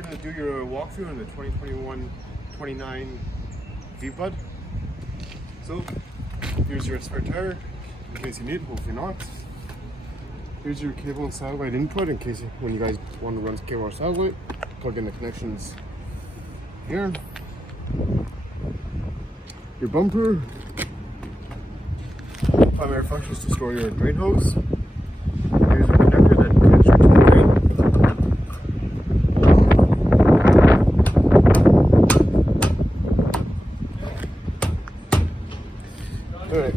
here to do your walkthrough on the 2021-29 VBUD. So, here's your spare tire, in case you need, hopefully not. Here's your cable and satellite input, in case when you guys want to run cable or satellite. Plug in the connections here. Your bumper. Primary functions to store your drain hose. Here's a connector that connects your drain. Alright,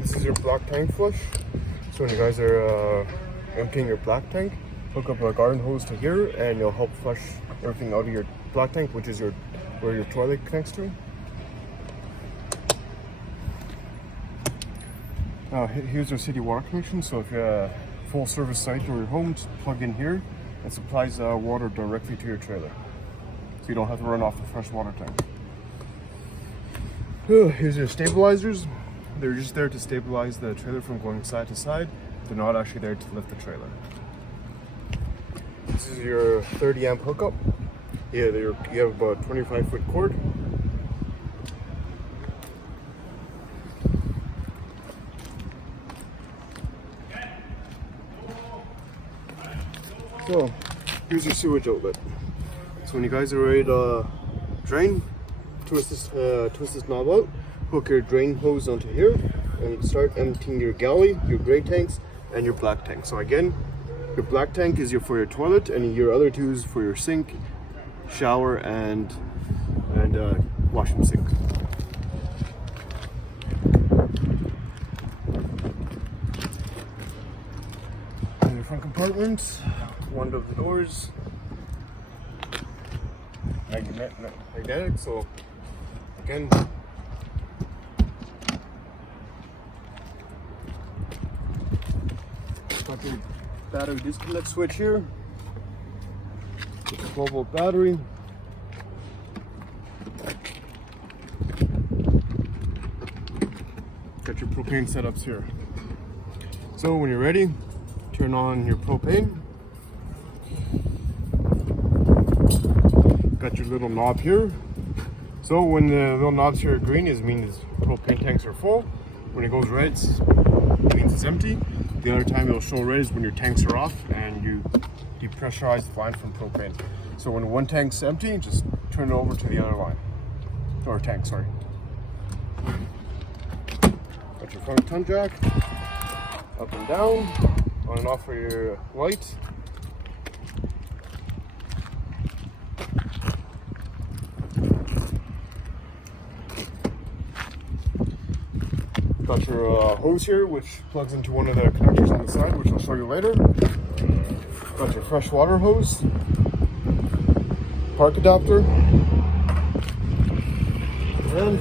this is your black tank flush. So when you guys are emptying your black tank, hook up a garden hose to here and it'll help flush everything out of your black tank, which is where your toilet connects to. Here's your city water connection. So if you have a full service site or your home, just plug in here and supplies water directly to your trailer. So you don't have to run off the fresh water tank. Here's your stabilizers. They're just there to stabilize the trailer from going side to side. They're not actually there to lift the trailer. This is your 30 amp hookup. Yeah, you have about 25-foot cord. So, here's your sewage outlet. So when you guys are ready to drain, twist this knob out, hook your drain hose onto here, and start emptying your galley, your gray tanks, and your black tank. So again, your black tank is for your toilet, and your other two is for your sink, shower, and washing sink. And your front compartments, one of the doors, magnetic, so again, got your battery disconnect switch here, it's a 12-volt battery. Got your propane setups here. So when you're ready, turn on your propane. Got your little knob here. So when the little knobs here are green, it means propane tanks are full. When it goes red, it means it's empty. The other time it'll show red is when your tanks are off and you depressurize the line from propane. So when one tank's empty, just turn it over to the other line. Or tank, sorry. Got your front ton jack. Up and down. On and off for your light. Got your hose here, which plugs into one of the connectors on the side, which I'll show you later. Got your freshwater hose, park adapter, and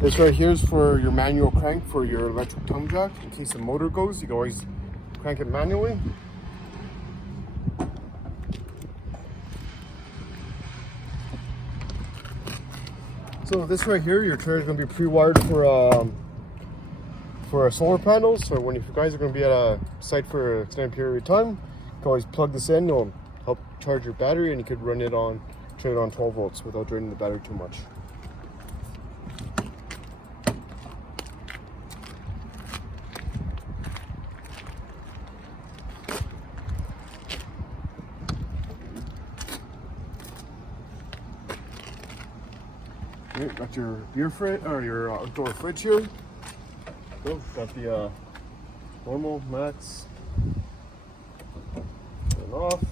this right here is for your manual crank for your electric tongue jack. In case the motor goes, you can always crank it manually. So this right here, your trailer is going to be pre-wired for a solar panel. So when you guys are going to be at a site for an extended period of time, you can always plug this in. It'll help charge your battery, and you could run it on trailer on 12 volts without draining the battery too much. Got your beer fridge or your outdoor fridge here. So got the normal mats. Turn off.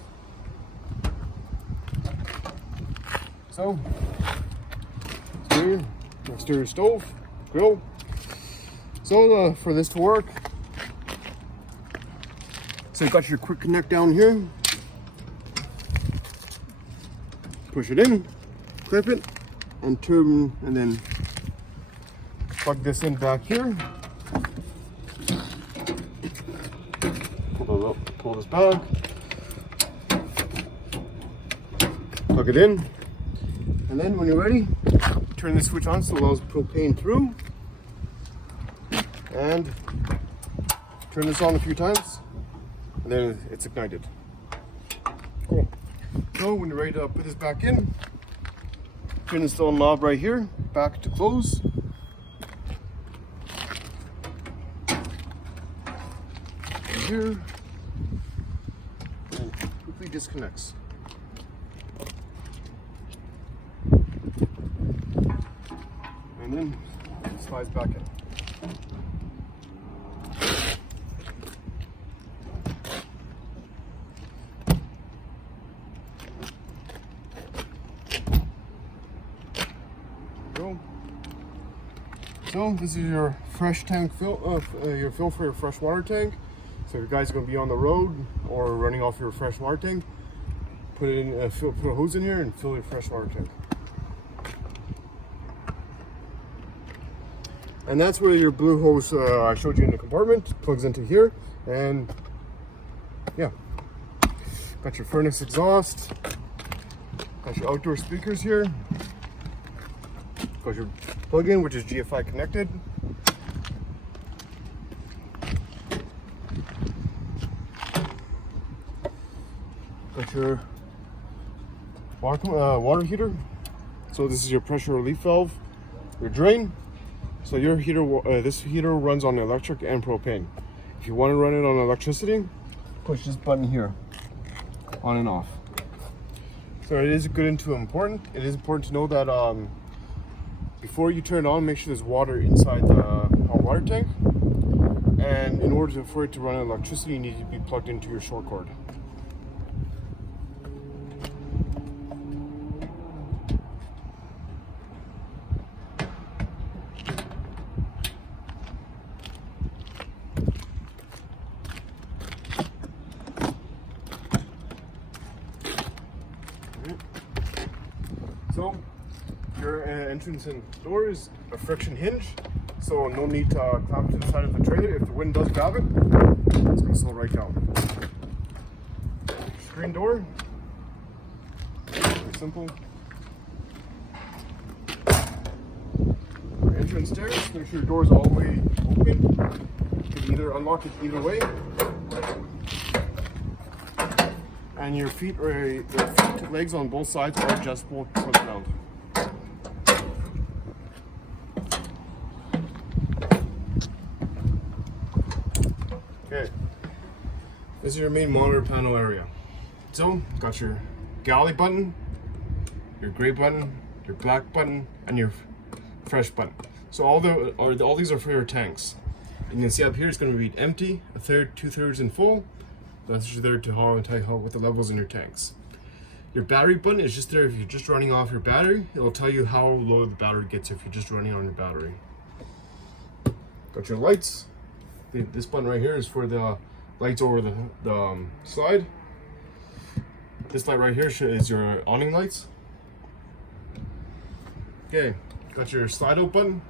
So exterior stove, grill. So for this to work, so you got your quick connect down here. Push it in, clip it, and turn, and then plug this in back here. Pull this back, plug it in, and then when you're ready, turn the switch on so it allows propane through, and turn this on a few times, and then it's ignited. So when you're ready to put this back in, you can install a knob right here, back to close. And here, and quickly disconnects. And then slides back in. So this is your fresh tank fill, your fill for your freshwater tank. So if you guys are going to be on the road or running off your freshwater tank, put it in, put a hose in here and fill your freshwater tank. And that's where your blue hose I showed you in the compartment plugs into here. And yeah, got your furnace exhaust, got your outdoor speakers here. Got your plug-in, which is GFI connected. Got your water heater. So this is your pressure relief valve, your drain. So your heater, this heater runs on electric and propane. If you want to run it on electricity, push this button here, on and off. So it is good and important. It is important to know that before you turn it on, make sure there's water inside the hot water tank. And in order for it to run on electricity, you need to be plugged into your short cord. So your entrance and door is a friction hinge, so no need to clamp to the side of the trailer. If the wind does grab it, it's going to slow right down. Screen door, very simple. Your entrance stairs, make sure your door is all the way open. You can either unlock it either way. And your feet, legs on both sides are adjustable front and down. Okay, this is your main monitor panel area. So, got your galley button, your gray button, your black button, and your fresh button. So all these are for your tanks. And you can see up here it's going to read empty, a third, 2/3, and full. That's just there to tell you what the levels in your tanks. Your battery button is just there if you're just running off your battery. It will tell you how low the battery gets if you're just running on your battery. Got your lights. This button right here is for the lights over the slide. This light right here is your awning lights. Okay, got your slide out button.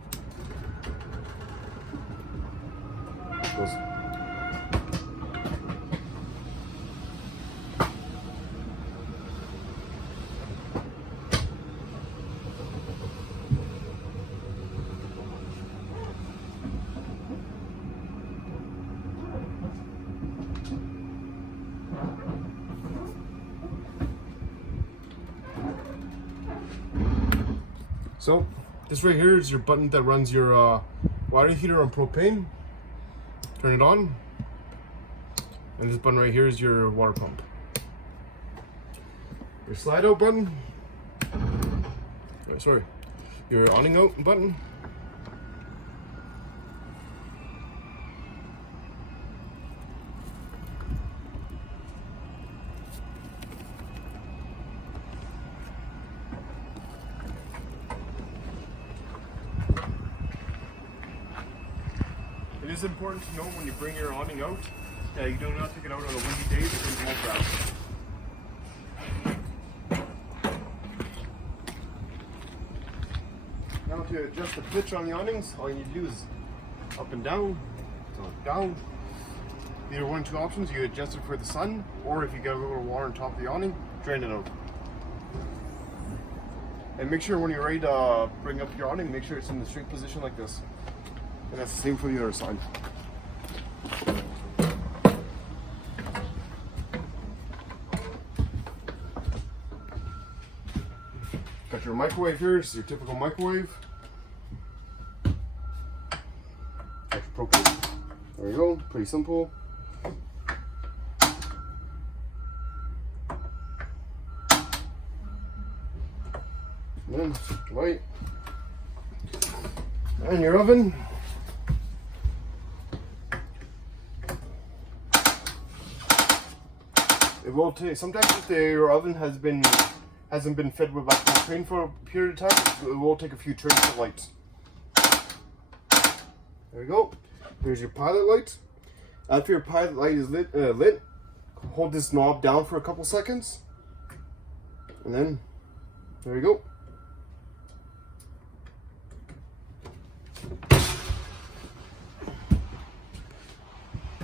So this right here is your button that runs your water heater on propane. Turn it on. And this button right here is your water pump. Your slide out button. Sorry, your awning out button. It is important to know when you bring your awning out that you do not take it out on a windy day because it won't grab. Now to adjust the pitch on the awnings, all you need to do is up and down, down. Either one of two options, you adjust it for the sun, or if you get a little water on top of the awning, drain it out. And make sure when you're ready to bring up your awning, make sure it's in the straight position like this. And that's the same for the other side. your microwave here. This is your typical microwave. Got your propane. There you go. Pretty simple. And then light. And your oven. It will take, sometimes if your oven hasn't been fed with like propane for a period of time, it will take a few turns to light. There you go. Here's your pilot light. After your pilot light is lit, hold this knob down for a couple seconds, and then there you go.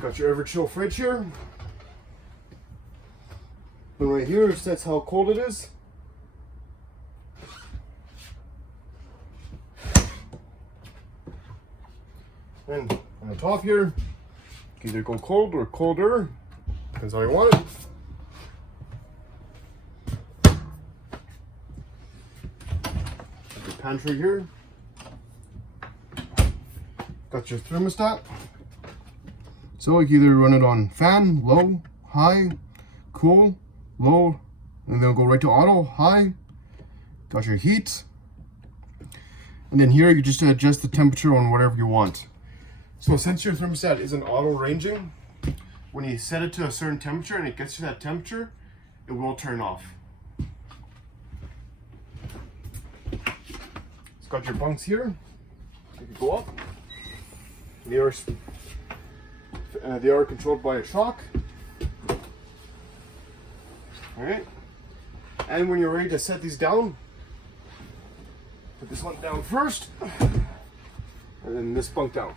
Got your ever-chill fridge here. And right here, that's how cold it is. And on the top here, you can either go cold or colder. Depends how you want it. Your pantry here. Got your thermostat. So you can either run it on fan, low, high, cool, low, and then go right to auto, high. Got your heat. And then here you just adjust the temperature on whatever you want. So since your thermostat isn't auto ranging, when you set it to a certain temperature and it gets to that temperature, it will turn off. It's got your bunks here. You can go up. They are controlled by a shock. Alright. And when you're ready to set these down, put this one down first, and then this bunk down.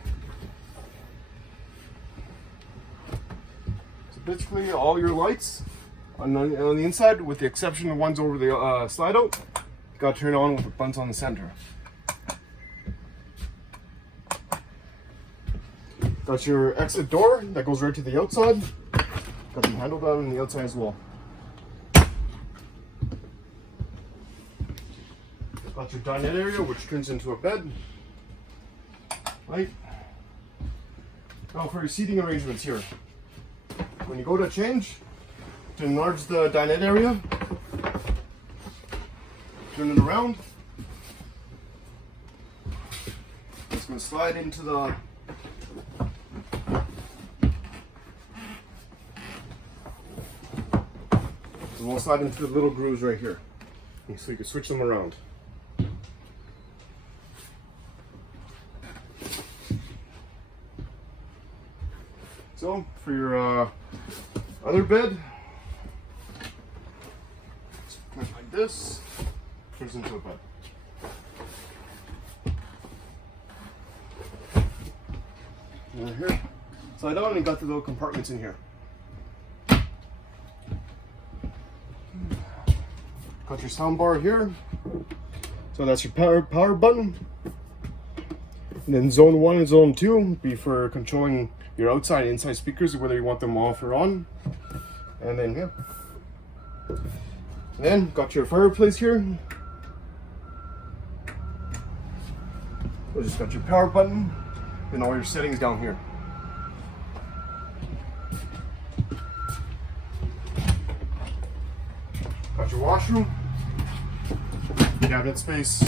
So basically all your lights on the inside, with the exception of the ones over the slide out, got to turn on with the buttons on the center. Got your exit door that goes right to the outside. Got the handle down on the outside as well. Got your dinette area, which turns into a bed. Right. Now for your seating arrangements here. When you go to change, to enlarge the dinette area, turn it around. It's going to slide into the we'll slide into the little grooves right here, so you can switch them around. So for your other bed, like this, turns into a bed. And here, slide down, and you got the little compartments in here. Got your sound bar here. So that's your power button. And then zone 1 and zone 2 be for controlling your outside and inside speakers, whether you want them off or on. And then yeah. And then got your fireplace here. So just got your power button and all your settings down here. Got your washroom, cabinet space.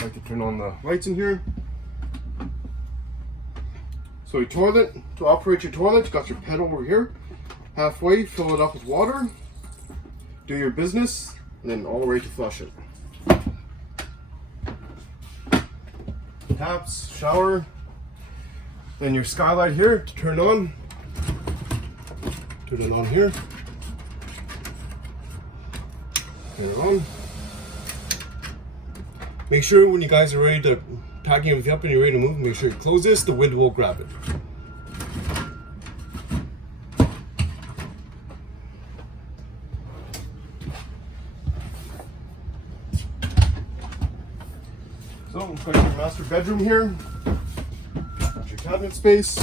Like to turn on the lights in here. So your toilet, to operate your toilet, you got your pad over here. Halfway, fill it up with water, do your business, and then all the way to flush it. Taps, shower, then your skylight here to turn on. Turn it on here. Turn it on. Make sure when you guys are ready to packing everything up and you're ready to move, make sure you close this, the wind will grab it. So we've got your master bedroom here. Got your cabinet space.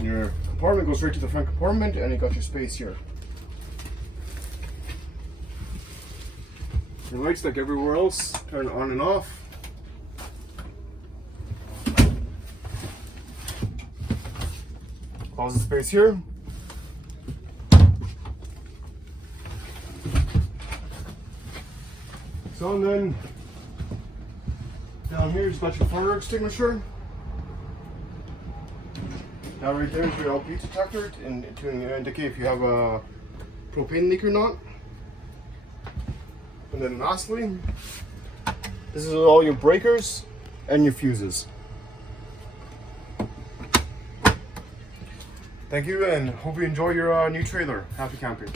Your compartment goes right to the front compartment, and you got your space here. Your lights, like everywhere else, turn on and off. Closet space here. So, and then down here, you've got your fire extinguisher. Now right there is your LP detector to indicate if you have a propane leak or not. And then lastly, this is all your breakers and your fuses. Thank you, and hope you enjoy your new trailer. Happy camping.